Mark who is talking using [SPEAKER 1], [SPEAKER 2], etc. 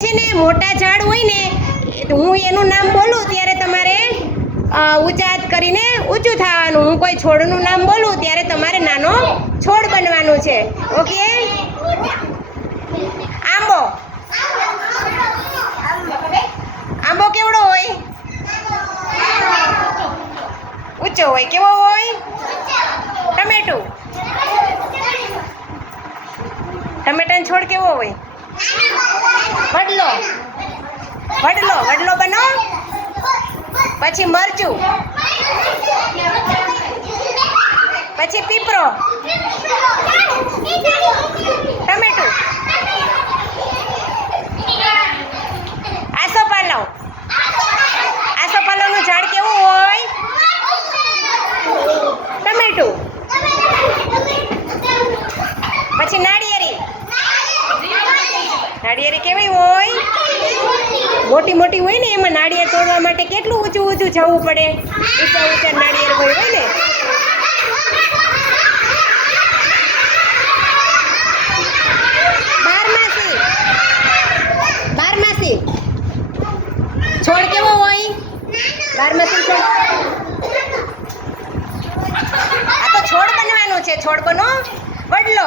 [SPEAKER 1] છે ને, મોટા ઝાડ હોય ને હું એનું નામ બોલું ત્યારે તમારે ઉચાત કરીને ઊંચું થવાનું. હું કોઈ છોડનું નામ બોલું ત્યારે તમારે નાનો છોડ બનવાનું છે. ઓકે? આંબો. આંબો કેવડો હોય? ઊંચો હોય. કેવો હોય? ટમેટું. ટમેટાનો છોડ કેવો હોય? વડલો. વડલો વડલો બનો. પછી મરચું. પછી પીપરો. ટમેટું. આસો પાલવ આસો પાલવનું ઝાડ કેવું હોય ટમેટું પછી નાળિયેરી નાળિયેરી કેવી હોય? મોટી મોટી હોય ને, એમાં નાળિયેર તોડવા માટે કેટલું ઊંચું ઊંચું જવું પડે? ઊંચા ઊંચા નાળિયેર હોય હોય ને? બારમાસી. છોડ કેવો હોય? બારમાસી છોડ. આ તો છોડ બનવાનો છે, છોડ બનો. વડલો.